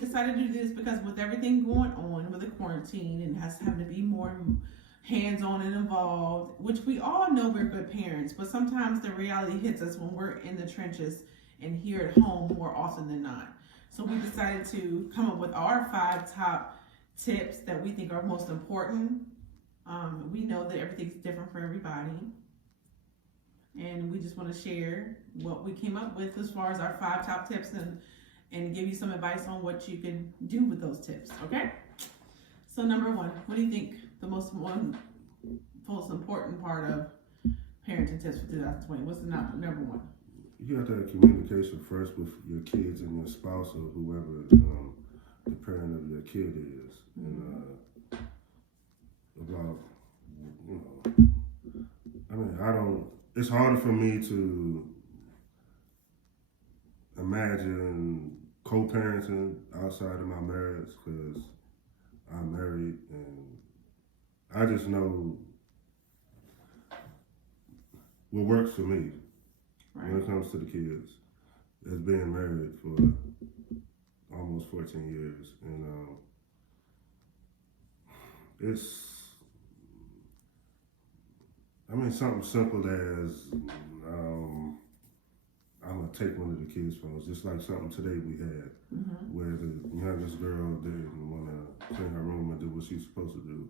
decided to do this because with everything going on with the quarantine and us having to be more hands-on and involved, which we all know we're good parents, but sometimes the reality hits us when we're in the trenches and here at home more often than not. So we decided to come up with our 5 top tips that we think are most important. We know that everything's different for everybody, and we just want to share what we came up with as far as our 5 top tips and give you some advice on what you can do with those tips. Okay? So number 1, what do you think the most important part of parenting tips for 2020? What's the number 1? You have to have communication first with your kids and your spouse or whoever the parent of your kid is. And about, it's harder for me to imagine co-parenting outside of my marriage because I'm married, and I just know what works for me when it comes to the kids. As being married for almost 14 years, and it's, something simple as I'm gonna take one of the kids' phones, just like something today we had, where the youngest girl didn't want to clean her room and do what she's supposed to do.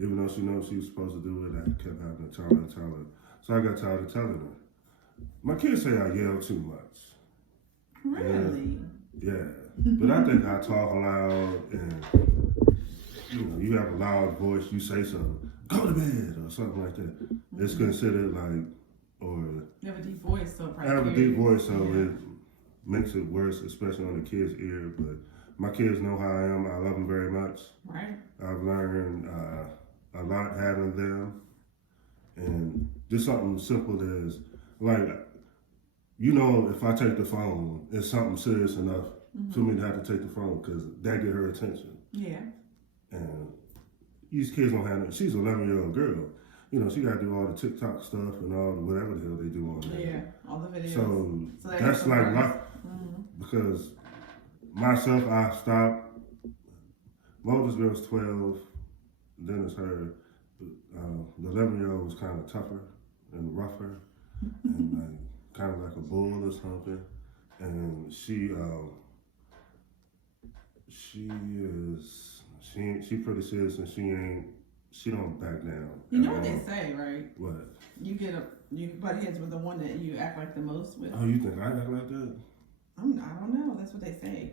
Even though she knows she was supposed to do it, I kept having to tell her. So I got tired of telling her. My kids say I yell too much. Really? Yeah. But I think I talk loud, and you have a loud voice, you say something, go to bed or something like that. It's considered like, or you have a deep voice, so I have a deep voice, so it makes it worse, especially on the kids' ear. But my kids know how I am. I love them very much. Right. I've learned a lot having them, and just something simple as like, if I take the phone, it's something serious enough for me to have to take the phone because that get her attention. Yeah. And these kids don't have it. She's an 11-year-old girl. She got to do all the TikTok stuff and all the whatever the hell they do on there. Yeah, all the videos. So that's like life. Because myself, I stopped. My oldest girl's 12. Then it's her. The 11-year-old was kind of tougher and rougher, and kind of like a bull or something. And she pretty serious, and she don't back down. You know what they say, right? What? You butt heads with the one that you act like the most with. Oh, you think I act like that? I don't know. That's what they say.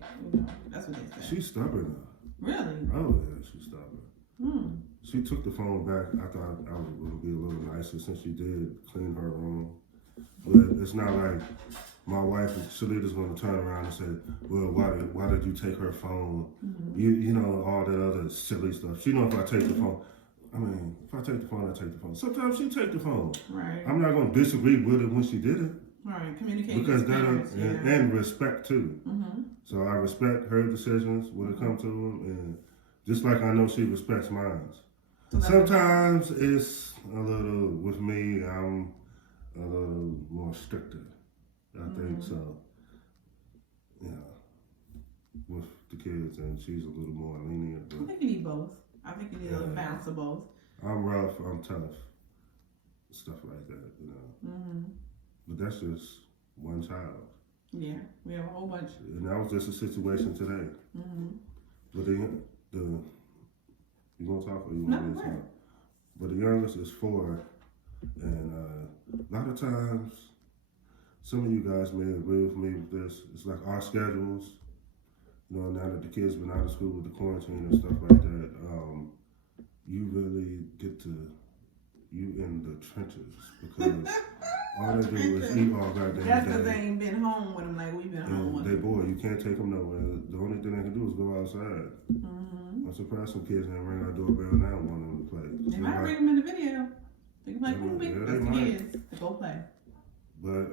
That's what they say. She's stubborn though. Really? Oh yeah, she's stubborn. She took the phone back. I thought I was going to be a little nicer since she did clean her room. But it's not like my wife, Shalita's going to turn around and say, well, why did you take her phone? You know, all that other silly stuff. She knows if I take the phone. If I take the phone, I take the phone. Sometimes she take the phone. Right. I'm not going to disagree with it when she did it. Right. Communication. Because and respect too. So I respect her decisions when it comes to them, and just like I know she respects mine. So sometimes it's a little, with me, I'm a little more stricter. I think so. With the kids, and she's a little more lenient. I think you need both. I think you need a balance of both. I'm rough, I'm tough, stuff like that, But that's just one child. Yeah, we have a whole bunch. And that was just a situation today. But you want to talk or you want to talk? But the youngest is 4, and a lot of times, some of you guys may agree with me with this. It's like our schedules. Now that the kids been out of school with the quarantine and stuff like that, you really get to, you in the trenches because all they do is eat all goddamn day. That's because they ain't been home with them like we've been home with them. They bored. You can't take them nowhere. The only thing they can do is go outside. I'm surprised some kids didn't ring our doorbell now and want them to play. They might bring them in the video. They can play boom, that's the kids to go play. But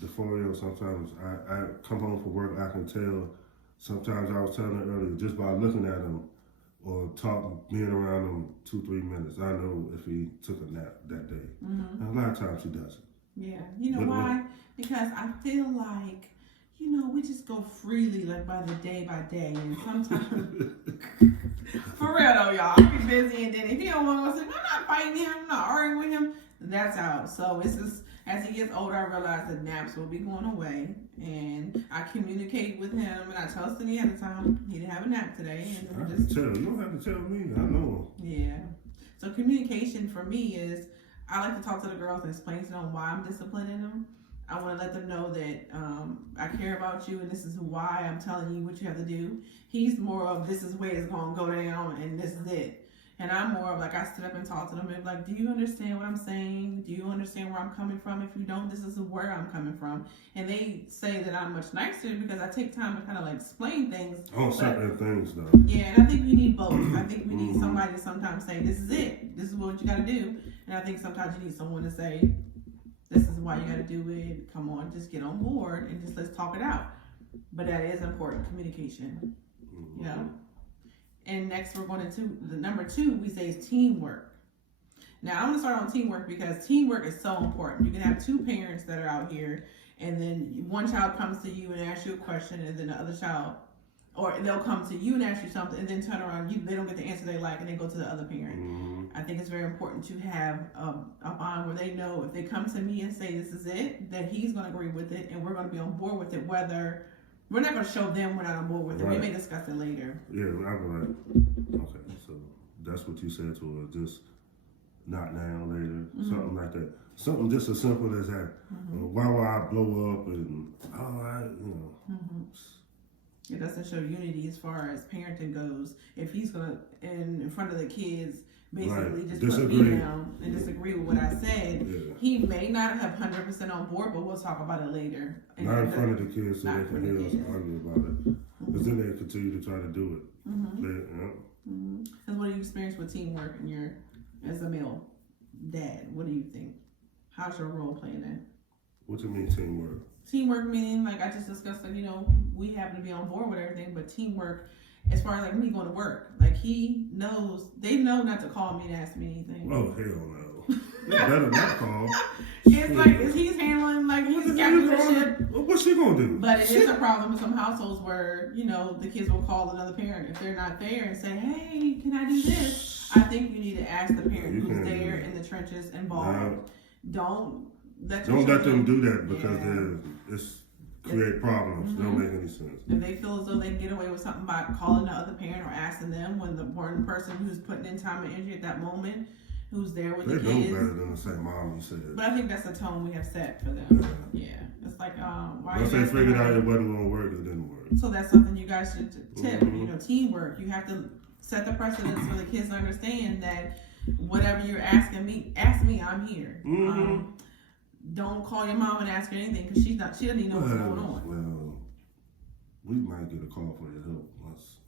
the 4-year-old, sometimes I come home from work, I can tell. Sometimes I was telling her earlier, just by looking at him or being around him 2-3 minutes, I know if he took a nap that day. And a lot of times he doesn't. Yeah, you know why? Because I feel like, we just go freely, like by day, and sometimes, for real though, y'all, I be busy, and then if he don't want to, I'm not fighting him, I'm not arguing with him, that's out. So it's just, as he gets older, I realize that naps will be going away, and I communicate with him, and I tell Sidney ahead of time, he didn't have a nap today, and I can tell. You don't have to tell me. I know. Yeah. So communication for me is, I like to talk to the girls and explain to them why I'm disciplining them. I want to let them know that I care about you, and this is why I'm telling you what you have to do. He's more of, this is where it's going to go down, and this is it. And I'm more of like, I sit up and talk to them and like, do you understand what I'm saying? Do you understand where I'm coming from? If you don't, this is where I'm coming from. And they say that I'm much nicer because I take time to kind of like explain things. On certain things though. Yeah, and I think we need both. I think we need somebody to sometimes say, this is it. This is what you got to do. And I think sometimes you need someone to say, this is why you got to do it. Come on, just get on board and just let's talk it out. But that is important, communication. Yeah. And next we're going to the number 2 we say is teamwork. Now I'm going to start on teamwork because teamwork is so important. You can have 2 parents that are out here, and then one child comes to you and asks you a question, and then the other child, or they'll come to you and ask you something, and then turn around, they don't get the answer they like, and they go to the other parent. I think it's very important to have a bond where they know if they come to me and say this is it, that he's going to agree with it, and we're going to be on board with it, whether we're not going to show them we're not on board with it. Right. We may discuss it later. Yeah, I'm right. Okay, so that's what you said to her, just not now, later, something like that. Something just as simple as that. Why will I blow up and, It doesn't show unity as far as parenting goes. If he's going to, in front of the kids, basically just put me down and disagree with what I said, he may not have 100% on board, but we'll talk about it later. Not in front of the kids so they can hear us argue about it. Because then they continue to try to do it. Because what do you experience with teamwork as a male dad? What do you think? How's your role playing that? What do you mean teamwork? Teamwork meaning, like I just discussed, like, we happen to be on board with everything, but teamwork as far as like me going to work, like they know not to call me and ask me anything. Oh, hell no. They better not call. It's like, he's handling, like, he's captain of the ship. What's she gonna do? But it is a problem in some households where, the kids will call another parent if they're not there and say, hey, can I do this? I think you need to ask the parent who's there in the trenches involved. Don't let them do that because it's create problems. Don't make any sense. If they feel as though they can get away with something by calling the other parent or asking them, when the one person who's putting in time and energy at that moment, who's there with the kids. They know better than to say, Mom, you said. But I think that's the tone we have set for them. Yeah. It's like, why once they figured out it wasn't going to work, it didn't work. So that's something you guys should tip. Teamwork. You have to set the precedence for the kids to understand that whatever you're asking me, ask me, I'm here. Don't call your mom and ask her anything because she doesn't even know what's going on. Well, we might get a call for your help once,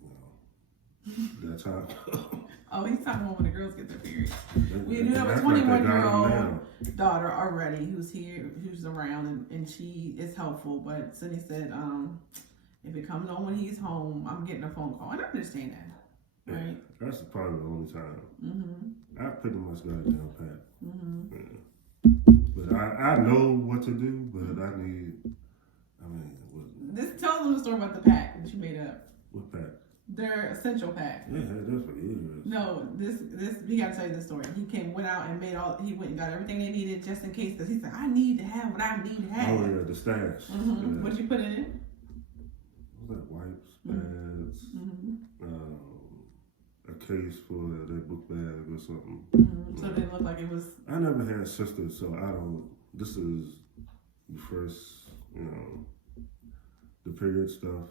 that time. Oh, he's talking about when the girls get their period. We do have a 21-year-old daughter already who's here, who's around, and she is helpful. But Sidney said, if it comes on when he's home, I'm getting a phone call. And I understand that, right? That's probably the only time. I pretty much got it down pat. But I know what to do, but tell them the story about the pack that you made up. What pack? Their essential pack. Yeah, that's for years. No, this he got to tell you the story. He went out and he went and got everything they needed just in case, because he said, I need to have what I need to have. Oh yeah, the stash. Yeah. What'd you put in it? What was that? Wipes, pads, a case for their book bag or something. So it didn't look like it was. I never had sisters, so I don't. This is the first, the period stuff.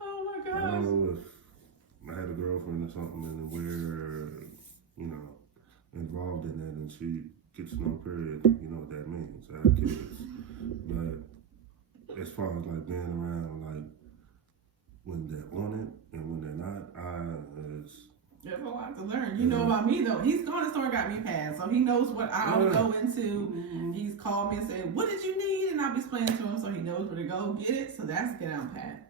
Oh my gosh. I don't know if I had a girlfriend or something and we're, involved in that and she gets no period, you know what that means. I have kids. But as far as like being around, like when they're on it and when they're not, there's a lot to learn. You know about me though. He's gone to the store and got me pads, so he knows what I would go into. He's called me and said, "What did you need?" And I'll be explaining to him, so he knows where to go get it. So that's get out pad.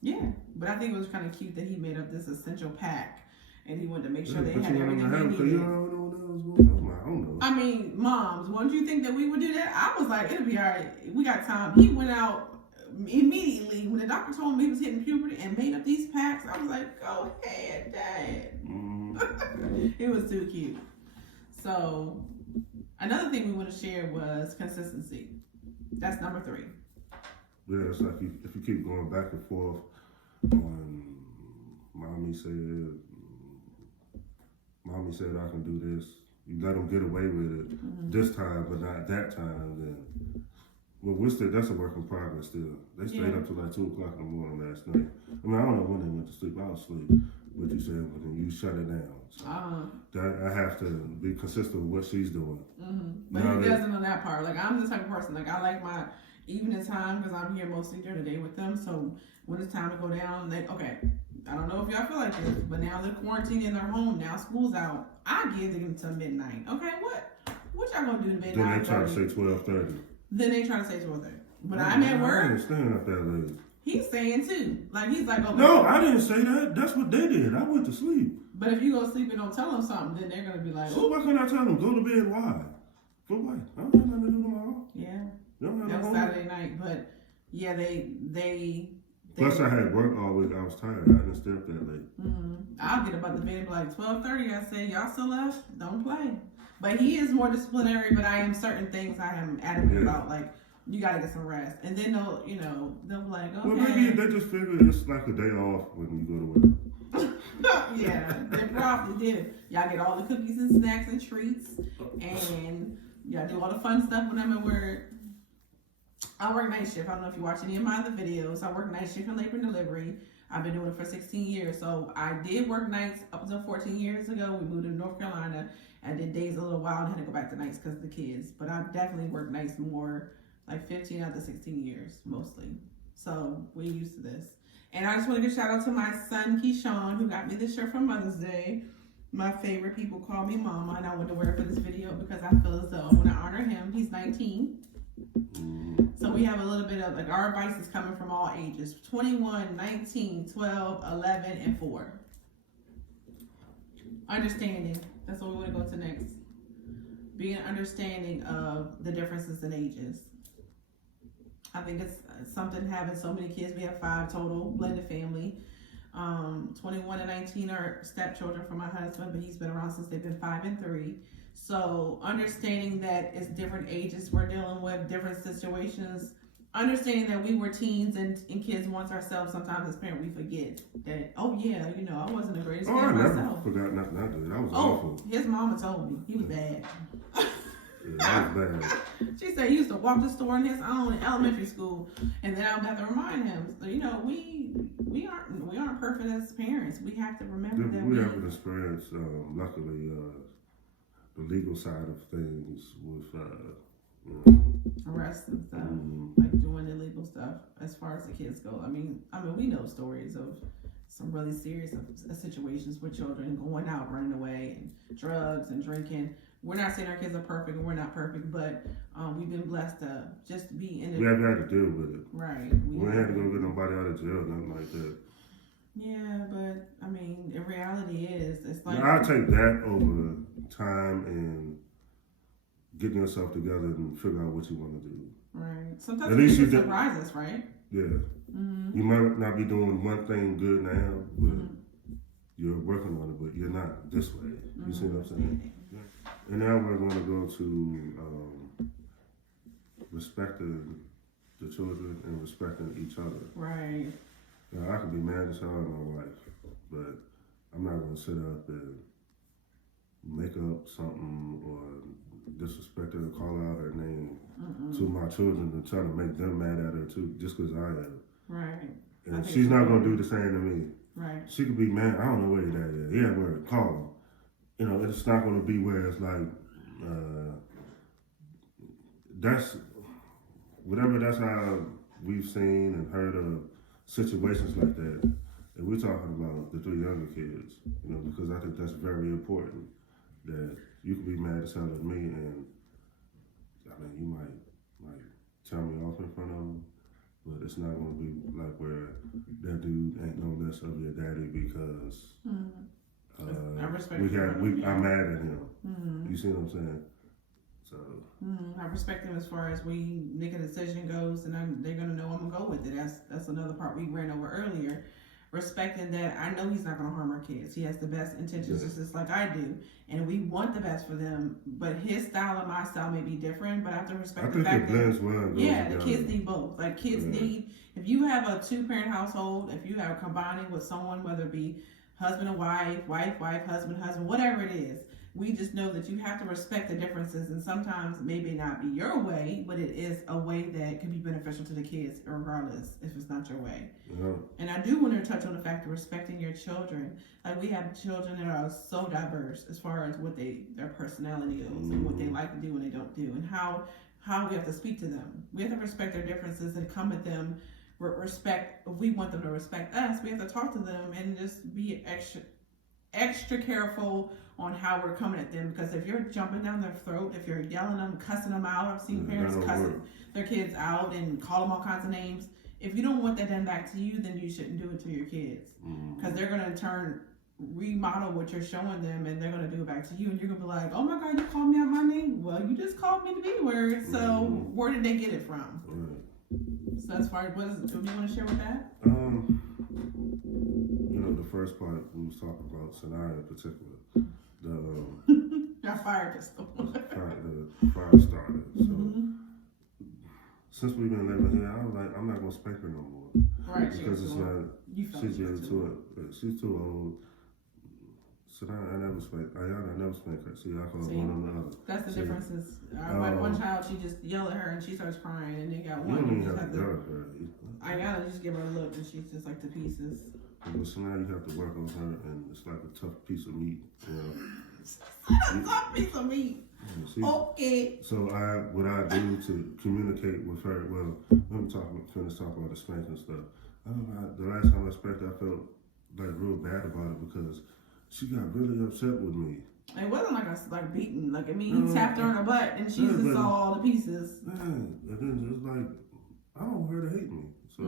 Yeah, but I think it was kind of cute that he made up this essential pack, and he wanted to make sure they had everything they needed. I don't know mean, moms, wouldn't you think that we would do that? I was like, it'll be all right. We got time. He went out immediately when the doctor told him he was hitting puberty and made up these packs. I was like, go ahead, Dad. It was too cute. So another thing we want to share was consistency. That's number 3. Yeah, it's like if you keep going back and forth on mommy said I can do this, you let them get away with it this time, but not that time, then well, that's a work in progress still. They stayed up till like 2 o'clock in the morning last night. I mean, I don't know when they went to sleep. I was asleep. What you said, but then you shut it down. So that I have to be consistent with what she's doing. But he doesn't on that part. Like, I'm the type of person, like, I like my evening time because I'm here mostly during the day with them. So when it's time to go down, like, okay, I don't know if y'all feel like this, but now they're quarantined in their home. Now school's out. I give them until midnight. Okay, what y'all gonna do to midnight? Then they try to say 12:30. Then they try to say 12:30. But I'm at work. I ain't staying up that late. He's saying too. Like, he's like, okay. No, I didn't say that. That's what they did. I went to sleep. But if you go to sleep and don't tell them something, then they're gonna be like, so why can't I tell them go to bed? Why? For what? I don't have nothing to do tomorrow. Yeah. That was Saturday night, but yeah, they Plus, I had work all week. I was tired. I didn't stay up that late. I'll get up at the bed like 12:30. I say, y'all still up? Don't play. But he is more disciplinary. But I am certain things I am adamant about. Like, you gotta get some rest. And then they'll be like, okay. Well, maybe they just figure it's like a day off when you go to work. Yeah, they probably did. Y'all get all the cookies and snacks and treats, and y'all do all the fun stuff when I'm at work. I work night shift. I don't know if you watch any of my other videos. I work night shift in labor and delivery. I've been doing it for 16 years. So I did work nights up until 14 years ago. We moved to North Carolina. I did days a little while and had to go back to nights because of the kids. But I definitely worked nights more, like 15 out of the 16 years, mostly. So we're used to this. And I just want to give a shout out to my son, Keyshawn, who got me this shirt for Mother's Day. My favorite people call me Mama, and I want to wear it for this video because I feel as though I want to honor him. He's 19. So we have a little bit of, like, our advice is coming from all ages. 21, 19, 12, 11, and 4. Understanding. That's what we want to go to next. Being understanding of the differences in ages. I think it's something having so many kids. We have 5 total, blended family. 21 and 19 are stepchildren for my husband, but he's been around since they've been 5 and 3. So understanding that it's different ages we're dealing with, different situations. Understanding that we were teens and kids once ourselves. Sometimes as parents we forget that, I wasn't the greatest parent myself. I never forgot nothing I did. That was awful. His mama told me. He was bad. That was bad. She said he used to walk the store on his own in elementary school, and then I would have to remind him. So, we aren't perfect as parents. We have to remember that we haven't experienced, luckily, the legal side of things with arrests and stuff, like doing illegal stuff. As far as the kids go, I mean, we know stories of some really serious situations with children going out, running away, and drugs and drinking. We're not saying our kids are perfect, and we're not perfect, but we've been blessed to just be in it. We haven't had to deal with it. Right. We ain't had to go get nobody out of jail, nothing like that. Yeah, but I mean, in reality, it's like I'll take that over time and getting yourself together and figure out what you want to do. Right. Sometimes at least you surprise us, right? Yeah. You might not be doing one thing good now, but you're working on it, but you're not this way. You see what I'm saying? Yeah. And now we're going to go to respecting the children and respecting each other. Right. Now, I could be mad as hell at my wife, but I'm not going to sit up and make up something or disrespect her or call out her name to my children and try to make them mad at her too, just because I am. Right. And she's not going to do the same to me. Right. She could be mad. I don't know where that is. Yeah, where call him. It's not going to be where it's like, that's how we've seen and heard of situations like that. And we're talking about the 3 younger kids, because I think that's very important. That you can be mad as hell at me, and you might tell me off in front of them, but it's not going to be like where that dude ain't no less of your daddy because I respect I'm mad at him. You see what I'm saying? So I respect them as far as we make a decision goes, and they're gonna know I'm gonna go with it. That's another part we ran over earlier. Respecting that I know he's not gonna harm our kids. He has the best intentions, just like I do, and we want the best for them. But his style and my style may be different. But I have to respect the fact that the kids need both. Like kids need. If you have a 2-parent household, if you have combining with someone, whether it be husband and wife, husband, whatever it is. We just know that you have to respect the differences, and sometimes maybe not be your way, but it is a way that can be beneficial to the kids, regardless if it's not your way. Yeah. And I do want to touch on the fact of respecting your children. Like we have children that are so diverse as far as what their personality is and what they like to do and they don't do, and how we have to speak to them. We have to respect their differences and come at them with respect. If we want them to respect us, we have to talk to them and just be extra careful on how we're coming at them, because if you're jumping down their throat, if you're yelling them, cussing them out, I've seen parents cussing their kids out and call them all kinds of names. If you don't want that done back to you, then you shouldn't do it to your kids, because they're going to remodel what you're showing them, and they're going to do it back to you, and you're going to be like, oh my God, you called me out my name? Well, you just called me the B word, so where did they get it from? So as far as do you want to share with that? The first part we was talking about Sinai in particular, Your fire pistol. the fire starter. So since we've been living here, I was like, I'm not gonna spank her no more, right? Because it's not. She's getting to it. She's too old. Sinai, I never spanked. Ayana, I never spanked her. See, I call one or the other. That's the difference. Is one child, she just yell at her and she starts crying, and then got one. You don't even have to yell at her. Ayana just give her a look, and she's just like to pieces. But so now you have to work on her, and it's like a tough piece of meat. A tough piece of meat. See, okay. So what I do to communicate with her, well, let me finish talking about the spanking stuff. The last time I spanked, I felt like real bad about it because she got really upset with me. It wasn't like beating. Like, I mean, he tapped her in her butt, and she just saw all the pieces. Yeah, and then it's like, I don't want her to hate me. So, I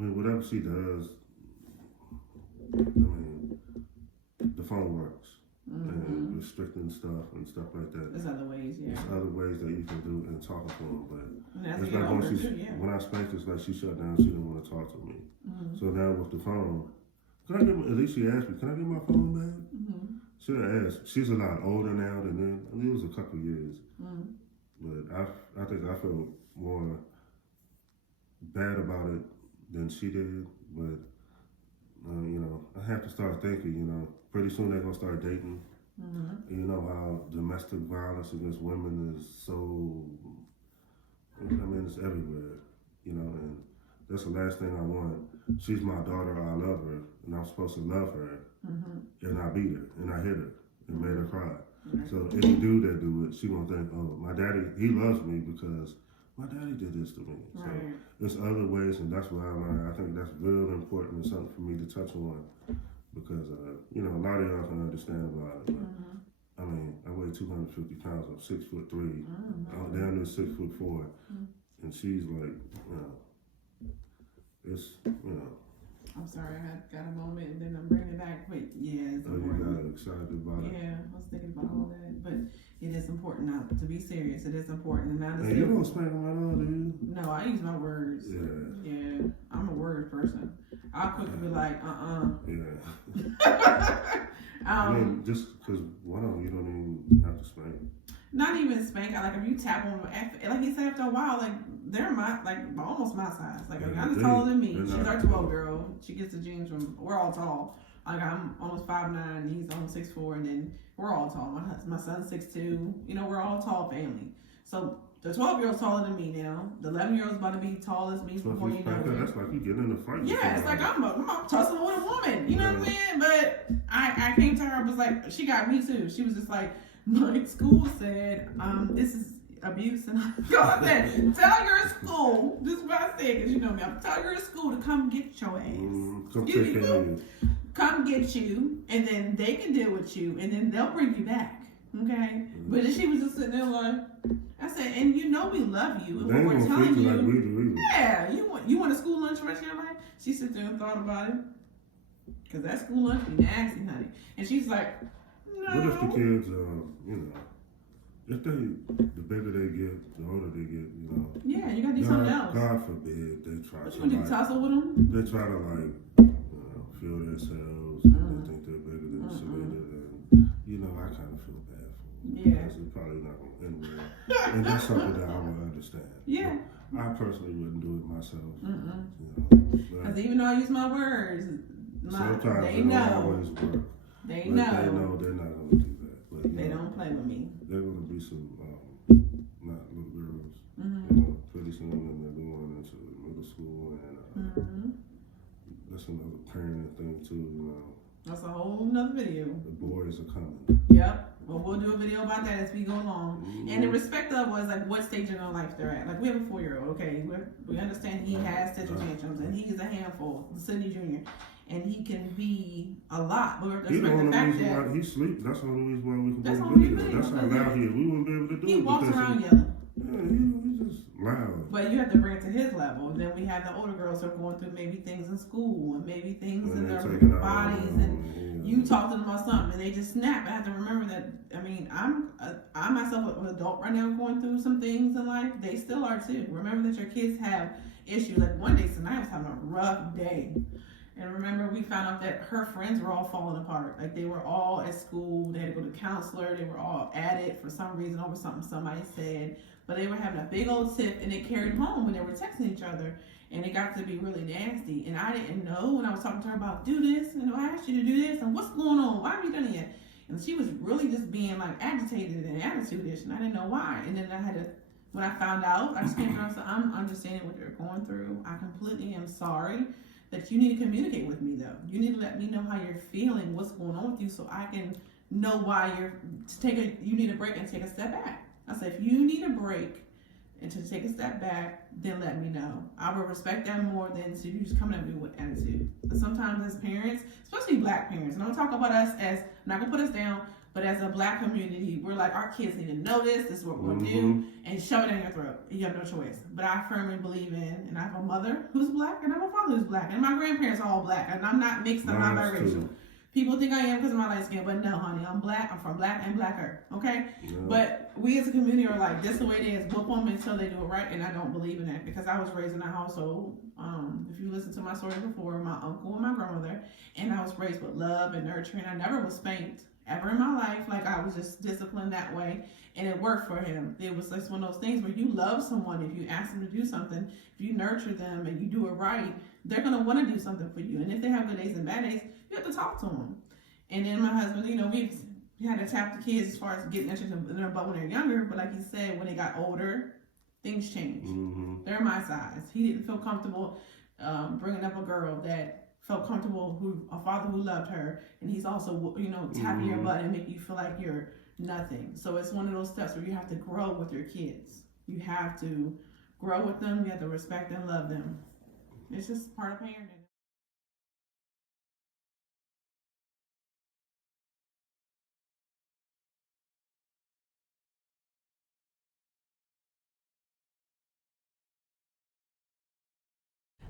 mean, whatever she does, I mean, the phone works. And restricting stuff and stuff like that. There's other ways, yeah. There's other ways that you can do in talking to them, but it's like when I spanked, it's like she shut down. She didn't want to talk to me. So now with the phone, at least she asked me, can I get my phone back? She asked. She's a lot older now than then. I mean, it was a couple of years. But I think I felt more bad about it than she did. But I have to start thinking. Pretty soon they're gonna start dating. You know how domestic violence against women is so. I mean, it's everywhere. And that's the last thing I want. She's my daughter. I love her, and I'm supposed to love her. And I beat her, and I hit her, and made her cry. So any dude that do it, she gonna think, oh, my daddy, he loves me because my daddy did this to me. So there's other ways, and that's what I learned. I think that's really important and something for me to touch on. Because, a lot of y'all can understand about it. But, I mean, I weigh 250 pounds. I'm 6'3". I'm down to 6'4". And she's like, it's, I'm sorry, I got a moment and then I'm bringing it back. Wait, yeah, it's important. You got excited about it. Yeah, I was thinking about all that. But it is important now to be serious. It is important. And not you don't spank them at all, do you? No, I use my words. Yeah, I'm a word person. I'll quickly be like, Yeah. I mean, just because one of them, you don't even have to spank. Not even spank. Like if you tap them, like he said, after a while, like they're almost my size. Like Ayana's taller than me. She's our 12-year-old. She gets the genes from. We're all tall. Like I'm almost 5'9", he's almost 6'4", and then we're all tall. My son's 6'2". We're all tall family. So the 12-year-old's taller than me now. The 11-year-old's about to be tall as me before you know it. That's like you getting in a fight. Yeah, it's like I'm tussling with a woman. You know what I'm saying? But I came to her. I was like, she got me too. She was just like, my school said, this is abuse. And I said, tell your school. This is what I said, because you know me. I'm tell your school to come get your ass. Come take care of you. Come get you, and then they can deal with you, and then they'll bring you back. Okay? But she was just sitting there like, I said, and we love you. And what we're telling you, like we do. Yeah, you want a school lunch for the rest of your life? She sat there and thought about it. Because that school lunch be nasty, honey. And she's like, no. What if the kids, if the bigger they get, the older they get, you know. Yeah, you gotta do something else. God forbid they try What to you gonna do, like, tussle with them? they try to like, you know, feel themselves and they think they're bigger than Selena, and you know, I kind of feel bad for them. Yeah. Because it's probably not gonna end well, and that's something that I would understand. Yeah. I personally wouldn't do it myself. You know, Because even though I use my words, sometimes they it don't know. always work. They But know. they know they're not gonna do that. But They don't play with me. They're gonna be some not little girls. Mm-hmm. You know, pretty soon and they're going into middle school, and that's another parenting thing too. You know, That's a whole nother video. the boys are coming. Yep. Well, we'll do a video about that as we go along. And in respect of was like what stage in their life they're at. Like we have a 4-year-old, okay? We understand he has tantrum tantrums and he's a handful, Sidney Jr. And he can be a lot. But we have to respect the fact that he sleeps. That's the only reason why we can that's do the only video. video. That's how loud he is. We wouldn't be able to do it. He walks because around yelling. Yeah, he's just loud. But you have to bring it to his level. Then we have the older girls who are going through maybe things in school and maybe things in their bodies, and you talk to them about something and they just snap. I have to remember that. I mean, I myself, an adult right now, going through some things in life. They still are too. Remember that your kids have issues. Like one day, tonight was having a rough day. And remember, we found out that her friends were all falling apart. Like they were all at school. They had to go to counselor. They were all at it for some reason over something somebody said. But they were having a big old tiff, and it carried home when they were texting each other, and it got to be really nasty. And I didn't know when I was talking to her about do this, and I asked you to do this, and what's going on? Why haven't you done it yet? And she was really just being like agitated and attitude-ish, and I didn't know why. And then I had to, when I found out, I just came to her and said, I'm understanding what you're going through. I completely am sorry. That you need to communicate with me though. You need to let me know how you're feeling, what's going on with you, so I can know why you need a break and take a step back. I said, if you need a break and to take a step back, then let me know. I will respect that more than to you just coming at me with attitude. But sometimes as parents, especially black parents, and I'm gonna talk about us as, I'm not gonna put us down, but as a black community, we're like, our kids need to know this is what we're gonna do, and shove it down your throat. You have no choice. But I firmly believe in, and I have a mother who's black, and I have a father who's black, and my grandparents are all black, and I'm not mixed, I'm not biracial. People think I am because of my light skin, but no, honey, I'm black. I'm from black and blacker, okay? Yeah. But we as a community are like, this is the way it is. Whoop them until they do it right, and I don't believe in that because I was raised in a household. If you listen to my story before, my uncle and my grandmother, and I was raised with love and nurturing. I never was spanked ever in my life. Like I was just disciplined that way, and it worked for him. It was just one of those things where you love someone. If you ask them to do something, if you nurture them and you do it right, they're gonna want to do something for you. And if they have good days and bad days, you have to talk to them. And then my husband, you know, we had to tap the kids as far as getting interested in their butt when they're younger. But like he said, when they got older, things changed. They're my size. He didn't feel comfortable bringing up a girl that felt comfortable, a father who loved her. And he's also, you know, tapping your butt and make you feel like you're nothing. So it's one of those steps where you have to grow with your kids. You have to grow with them. You have to respect and love them. It's just part of parenting.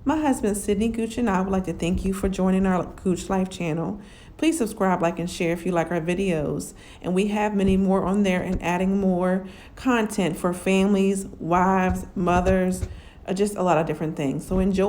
My husband, Sidney Gooch, and I would like to thank you for joining our Gooch Life channel. Please subscribe, like, and share if you like our videos. And we have many more on there and adding more content for families, wives, mothers, just a lot of different things. So enjoy.